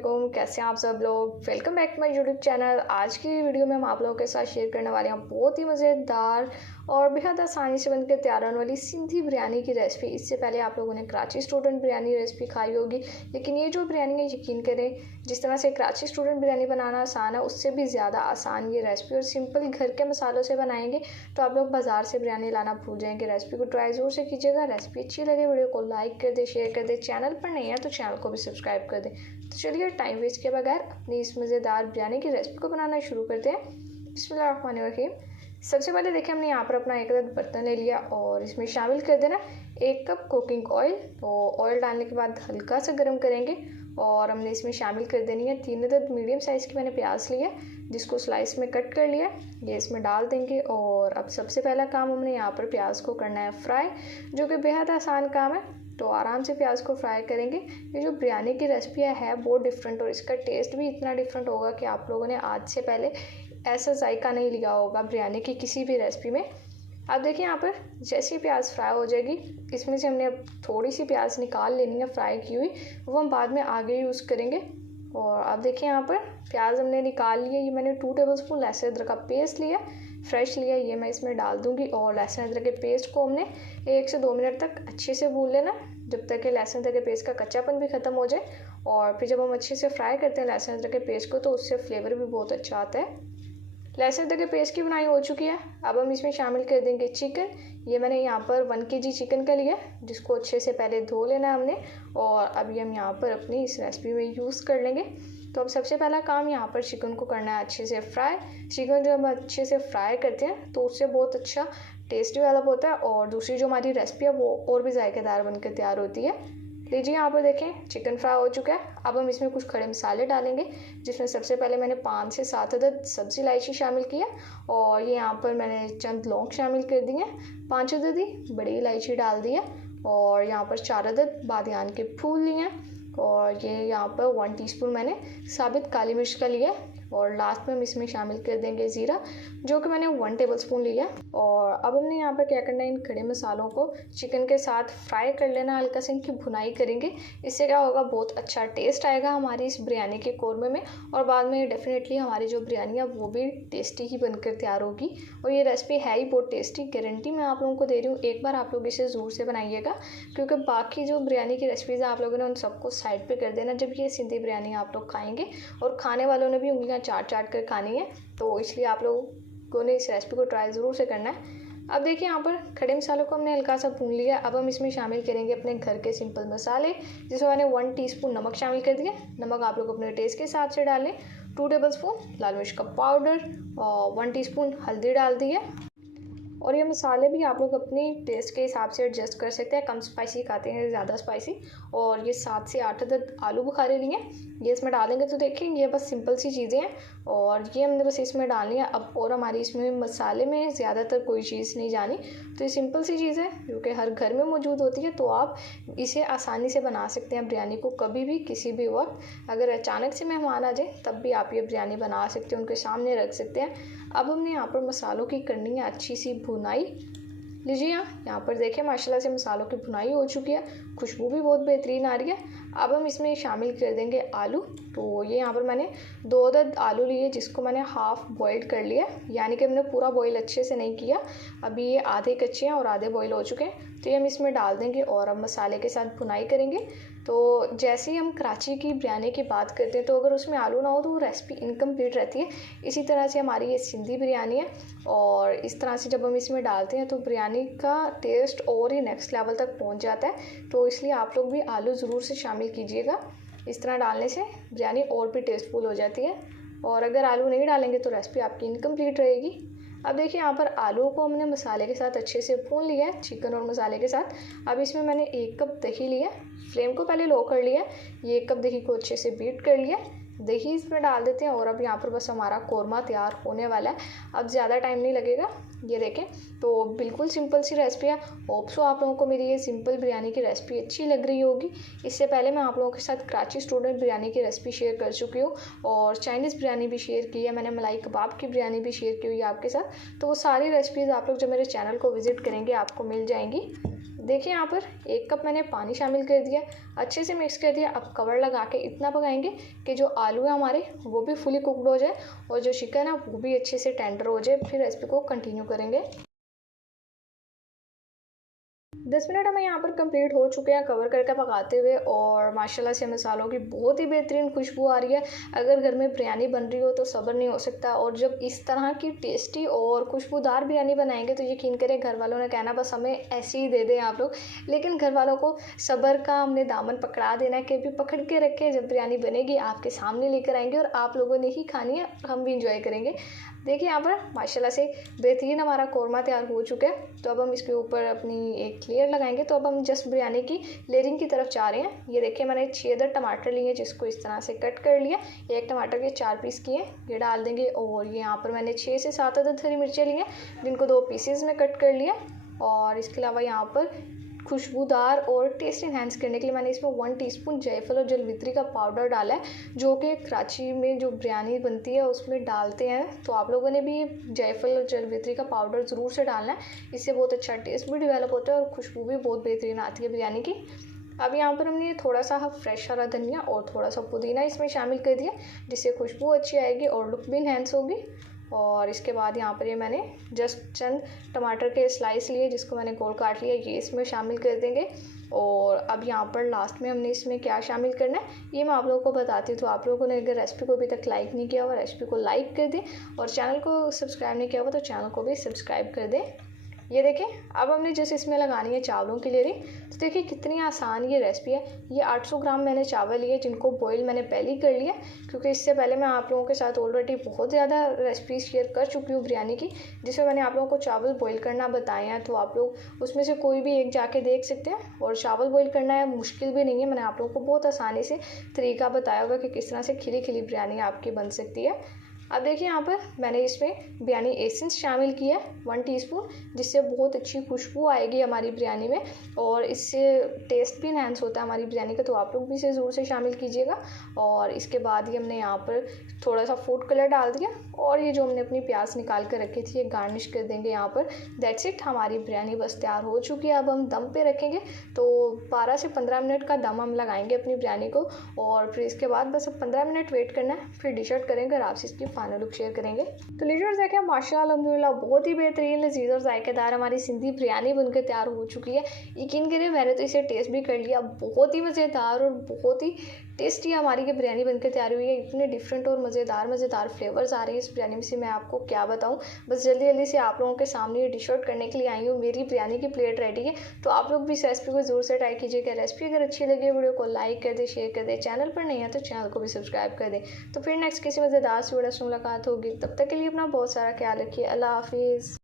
वालेकुम, कैसे हैं आप सब लोग। Welcome back to my YouTube channel. आज की वीडियो में हम आप लोगों के साथ शेयर करने वाले हैं बहुत ही मज़ेदार और बेहद आसानी से बनकर तैयार होने वाली सिंधी बिरयानी की रेसिपी। इससे पहले आप लोगों ने कराची स्टूडेंट बिरयानी रेसिपी खाई होगी, लेकिन ये जो बिरयानी है यकीन करें जिस तरह से कराची स्टूडेंट बिरयानी बनाना आसान है उससे भी ज़्यादा आसान ये रेसिपी, और सिंपल घर के मसालों से बनाएंगे तो आप लोग बाज़ार से बिरयानी लाना भूल जाएंगे। रेसिपी को ट्राई ज़रूर से कीजिएगा। रेसिपी अच्छी लगे वीडियो को लाइक कर दे, शेयर कर दे। चैनल पर नहीं है तो चैनल को भी सब्सक्राइब कर दें। तो चलिए टाइम वेस्ट के बगैर अपनी इस मज़ेदार बिरयानी की रेसिपी को बनाना शुरू करते हैं। बिस्मिल्लाहिर्रहमानिर्रहीम। सबसे पहले देखिए हमने यहाँ पर अपना एक अदद बर्तन ले लिया और इसमें शामिल कर देना 1 कप कुकिंग ऑयल। तो ऑयल डालने के बाद हल्का सा गर्म करेंगे और हमने इसमें शामिल कर देनी है 3 अदद मीडियम साइज़ की मैंने प्याज लिया जिसको स्लाइस में कट कर लिया, ये इसमें डाल देंगे। और अब सबसे पहला काम हमने यहाँ पर प्याज को करना है फ्राई, जो कि बेहद आसान काम है। तो आराम से प्याज को फ्राई करेंगे। ये जो बिरयानी की रेसिपी है बहुत डिफरेंट और इसका टेस्ट भी इतना डिफरेंट होगा कि आप लोगों ने आज से पहले ऐसा जायका नहीं लिया होगा बिरयानी की किसी भी रेसिपी में। अब देखिए यहाँ पर जैसे ही प्याज फ्राई हो जाएगी इसमें से हमने अब थोड़ी सी प्याज निकाल लेनी है फ्राई की हुई, वो हम बाद में आगे यूज़ करेंगे। और अब देखिए यहाँ पर प्याज हमने निकाल लिया। ये मैंने 2 टेबलस्पून लहसुन अदरक का पेस्ट लिया, फ्रेश लिया, ये मैं इसमें डाल दूँगी। और लहसुन अदरक के पेस्ट को हमने 1 से 2 मिनट तक अच्छे से भून लेना जब तक कि लहसुन अदरक के पेस्ट का कच्चापन भी ख़त्म हो जाए। और फिर जब हम अच्छे से फ्राई करते हैं लहसुन अदरक के पेस्ट को तो उससे फ्लेवर भी बहुत अच्छा आता है। लहसुन अदरक के पेस्ट की बुनाई हो चुकी है। अब हम इसमें शामिल कर देंगे चिकन। ये मैंने यहाँ पर 1 kg चिकन का लिया जिसको अच्छे से पहले धो लेना है हमने, और अभी हम यहाँ पर अपनी इस रेसिपी में यूज़ कर लेंगे। तो अब सबसे पहला काम यहाँ पर चिकन को करना है अच्छे से फ्राई। चिकन जब हम अच्छे से फ्राई करते हैं तो उससे बहुत अच्छा टेस्ट डेवलप होता है और दूसरी जो हमारी रेसिपी है वो और भी जायकेदार बनकर तैयार होती है। लीजिए यहाँ पर देखें चिकन फ्राई हो चुका है। अब हम इसमें कुछ खड़े मसाले डालेंगे जिसमें सबसे पहले मैंने 5 से 7 अदद सब्ज़ी इलायची शामिल की है, और ये यहाँ पर मैंने चंद लौंग शामिल कर दी हैं, 5 अदद ही बड़ी इलायची डाल दी है, और यहाँ पर 4 अदद बादियान के फूल लिए हैं, और ये यहाँ पर 1 टीस्पून मैंने साबित काली मिर्च का लिया। और लास्ट में हम इसमें शामिल कर देंगे ज़ीरा जो कि मैंने 1 टेबलस्पून लिया। और अब हमने यहाँ पर क्या करना है, इन खड़े मसालों को चिकन के साथ फ्राई कर लेना, हल्का से इनकी भुनाई करेंगे। इससे क्या होगा, बहुत अच्छा टेस्ट आएगा हमारी इस बिरयानी के कोरमे में, और बाद में डेफिनेटली हमारी जो बिरयानी है वो भी टेस्टी ही बनकर तैयार होगी। और ये रेसिपी है ही बहुत टेस्टी, गारंटी मैं आप लोगों को दे रही हूँ। एक बार आप लोग इसे ज़रूर से बनाइएगा, क्योंकि बाकी जो बिरयानी की रेसिपीज़ आप लोगों ने उन सबको साइड पर कर देना जब ये सिंधी बिरयानी आप लोग खाएँगे, और खाने वालों ने भी उंगलियाँ चाट चाट कर खानी है। तो इसलिए आप लोगों ने इस रेसिपी को ट्राई ज़रूर से करना है। अब देखिए यहाँ पर खड़े मसालों को हमने हल्का सा भून लिया। अब हम इसमें शामिल करेंगे अपने घर के सिंपल मसाले, जिसमें मैंने 1 टीस्पून नमक शामिल कर दिया। नमक आप लोग अपने टेस्ट के हिसाब से डालें। 2 टेबलस्पून लाल मिर्च का पाउडर और 1 टीस्पून हल्दी डाल दी है। और ये मसाले भी आप लोग अपनी टेस्ट के हिसाब से एडजस्ट कर सकते हैं, कम स्पाइसी खाते हैं ज़्यादा स्पाइसी। और ये 7 से 8 अदद आलू बुखारे लिए ये इसमें डालेंगे। तो देखिए ये बस सिंपल सी चीज़ें हैं और ये हमने बस इसमें डालनी है। अब और हमारी इसमें मसाले में ज़्यादातर कोई चीज़ नहीं जानी, तो ये सिंपल सी चीज़ है जो कि हर घर में मौजूद होती है। तो आप इसे आसानी से बना सकते हैं बिरयानी को कभी भी किसी भी वक्त। अगर अचानक से मेहमान आ जाए तब भी आप ये बिरयानी बना सकते हैं, उनके सामने रख सकते हैं। अब हमने यहाँ पर मसालों की करनी है अच्छी सी भुनाई। लीजिए यहाँ पर देखें माशाल्लाह से मसालों की भुनाई हो चुकी है, खुशबू भी बहुत बेहतरीन आ रही है। अब हम इसमें शामिल कर देंगे आलू। तो ये यहाँ पर मैंने 2 अदद आलू लिए जिसको मैंने हाफ़ बॉइल्ड कर लिया, यानी कि मैंने पूरा बॉईल अच्छे से नहीं किया। अभी ये आधे कच्चे हैं और आधे बॉईल हो चुके हैं। तो ये हम इसमें डाल देंगे और अब मसाले के साथ भुनाई करेंगे। तो जैसे ही हम कराची की बिरयानी की बात करते हैं तो अगर उसमें आलू ना हो तो वो रेसिपी इनकम्प्लीट रहती है। इसी तरह से हमारी ये सिंधी बिरयानी है, और इस तरह से जब हम इसमें डालते हैं तो बिरयानी का टेस्ट और ही नेक्स्ट लेवल तक पहुंच जाता है। तो इसलिए आप लोग भी आलू ज़रूर से शामिल कीजिएगा। इस तरह डालने से बिरयानी और भी टेस्टफुल हो जाती है, और अगर आलू नहीं डालेंगे तो रेसिपी आपकी इनकम्प्लीट रहेगी। अब देखिए यहाँ पर आलू को हमने मसाले के साथ अच्छे से भून लिया है, चिकन और मसाले के साथ। अब इसमें मैंने 1 कप दही लिया, फ्लेम को पहले लो कर लिया। ये 1 कप दही को अच्छे से बीट कर लिया, दही इसमें डाल देते हैं। और अब यहाँ पर बस हमारा कोरमा तैयार होने वाला है, अब ज़्यादा टाइम नहीं लगेगा। ये देखें, तो बिल्कुल सिंपल सी रेसिपी है। होप सो आप लोगों को मेरी ये सिंपल बिरयानी की रेसिपी अच्छी लग रही होगी। इससे पहले मैं आप लोगों के साथ कराची स्टूडेंट बिरयानी की रेसिपी शेयर कर चुकी हूँ, और चाइनीज़ बिरयानी भी शेयर की है मैंने, मलाई कबाब की बिरयानी भी शेयर की हुई है आपके साथ। तो वो सारी रेसिपीज़ आप लोग जब मेरे चैनल को विज़िट करेंगे आपको मिल जाएंगी। देखिए यहाँ पर 1 कप मैंने पानी शामिल कर दिया, अच्छे से मिक्स कर दिया। अब कवर लगा के इतना पकाएंगे कि जो आलू है हमारे वो भी फुली कुकड हो जाए और जो चिकन है वो भी अच्छे से टेंडर हो जाए। फिर रेसिपी को कंटिन्यू करेंगे। 10 मिनट हमें यहाँ पर कंप्लीट हो चुके हैं कवर करके पकाते हुए और माशाल्लाह से मसालों की बहुत ही बेहतरीन खुशबू आ रही है। अगर घर में बिरयानी बन रही हो तो सब्र नहीं हो सकता, और जब इस तरह की टेस्टी और खुशबूदार बिरयानी बनाएंगे तो यकीन करें घर वालों ने कहना बस हमें ऐसे ही दे दें आप लोग। लेकिन घर वालों को सब्र का हमने दामन पकड़ा देना है कि भी पकड़ के रखे, जब बिरयानी बनेगी आपके सामने लेकर आएंगे और आप लोगों ने ही खानी है, हम भी इंजॉय करेंगे। देखिए यहाँ पर माशाल्लाह से बेहतरीन हमारा कौरमा तैयार हो चुका है। तो अब हम इसके ऊपर अपनी एक लेयर लगाएंगे। तो अब हम जस्ट बिरयानी की लेयरिंग की तरफ जा रहे हैं। ये देखिए मैंने 6 अदर टमाटर लिए जिसको इस तरह से कट कर लिया। एक टमाटर के 4 पीस किए, ये डाल देंगे। और ये यहाँ पर मैंने 6 से 7 अदर हरी मिर्चें लिए जिनको 2 पीसेज में कट कर लिया। और इसके अलावा यहाँ पर खुशबूदार और टेस्ट इन्हेंस करने के लिए मैंने इसमें 1 टीस्पून जायफल और जलवित्री का पाउडर डाला है, जो कि कराची में जो बिरयानी बनती है उसमें डालते हैं। तो आप लोगों ने भी जायफल और जलवित्री का पाउडर ज़रूर से डालना है, इससे बहुत अच्छा टेस्ट भी डेवलप होता है और खुशबू भी बहुत बेहतरीन आती है बिरयानी की। अब यहाँ पर हमने थोड़ा सा फ्रेश हरा धनिया और थोड़ा सा पुदीना इसमें शामिल कर दिया, जिससे खुशबू अच्छी आएगी और लुक भी इन्हेंस होगी। और इसके बाद यहाँ पर ये मैंने जस्ट चंद टमाटर के स्लाइस लिए जिसको मैंने गोल काट लिया, ये इसमें शामिल कर देंगे। और अब यहाँ पर लास्ट में हमने इसमें क्या शामिल करना है ये मैं आप लोगों को बताती हूँ। तो आप लोगों ने अगर रेसिपी को अभी तक लाइक नहीं किया हुआ, रेसिपी को लाइक कर दें और चैनल को सब्सक्राइब नहीं किया हुआ तो चैनल को भी सब्सक्राइब कर दें। ये देखें अब हमने जैसे इसमें लगानी है चावलों की लेयरिंग। तो देखिए कितनी आसान ये रेसिपी है। ये 800 ग्राम मैंने चावल लिए जिनको बॉईल मैंने पहले ही कर लिया, क्योंकि इससे पहले मैं आप लोगों के साथ ऑलरेडी बहुत ज़्यादा रेसिपी शेयर कर चुकी हूँ बिरयानी की, जिसमें मैंने आप लोगों को चावल बॉईल करना बताए हैं। तो आप लोग उसमें से कोई भी एक जाके देख सकते हैं। और चावल बॉईल करना है मुश्किल भी नहीं है, मैंने आप लोगों को बहुत आसानी से तरीका बताया होगा कि किस तरह से खिली खिली बिरयानी आपकी बन सकती है। अब देखिए यहाँ पर मैंने इसमें बिरयानी एसेंस शामिल किया है 1 टीस्पून, जिससे बहुत अच्छी खुशबू आएगी हमारी बिरयानी में और इससे टेस्ट भी इन्हेंस होता है हमारी बिरयानी का। तो आप लोग भी इसे ज़रूर से शामिल कीजिएगा। और इसके बाद ही हमने यहाँ पर थोड़ा सा फूड कलर डाल दिया और ये जो हमने अपनी प्याज निकाल कर रखी थी ये गार्निश कर देंगे यहाँ पर। दैट्स इट, हमारी बिरयानी बस तैयार हो चुकी है। अब हम दम पे रखेंगे, तो 12 से 15 मिनट का दम हम लगाएंगे अपनी बिरयानी को और फिर इसके बाद बस अब 15 मिनट वेट करना है, फिर डिश आउट करेंगे और आपसे इसकी फाइनल लुक शेयर करेंगे। तो लीजिए देखें माशाल्लाह अल्हम्दुलिल्लाह बहुत ही बेहतरीन लजीज और जायकेदार हमारी सिंधी बिरयानी बनकर तैयार हो चुकी है। यकीन करिए मैंने तो इसे टेस्ट भी कर लिया, बहुत ही मज़ेदार और बहुत ही टेस्टी हमारी ये बिरयानी बनकर तैयार हुई है। इतने डिफरेंट और मज़ेदार फ्लेवर्स आ रहे हैं इस बिरयानी में से, मैं आपको क्या बताऊं। बस जल्दी जल्दी से आप लोगों के सामने ये डिश आउट करने के लिए आई हूँ। मेरी बिरयानी की प्लेट रेडी है, तो आप लोग भी इस रेसिपी को ज़रूर से ट्राई कीजिएगा। रेसिपी अगर अच्छी लगी वीडियो को लाइक कर दे, शेयर कर दे, चैनल पर नहीं है तो चैनल को भी सब्सक्राइब कर दे। तो फिर नेक्स्ट किसी मज़ेदार से वीडियो से मुलाकात होगी, तब तक के लिए अपना बहुत सारा ख्याल रखिए। अल्लाह हाफिज़।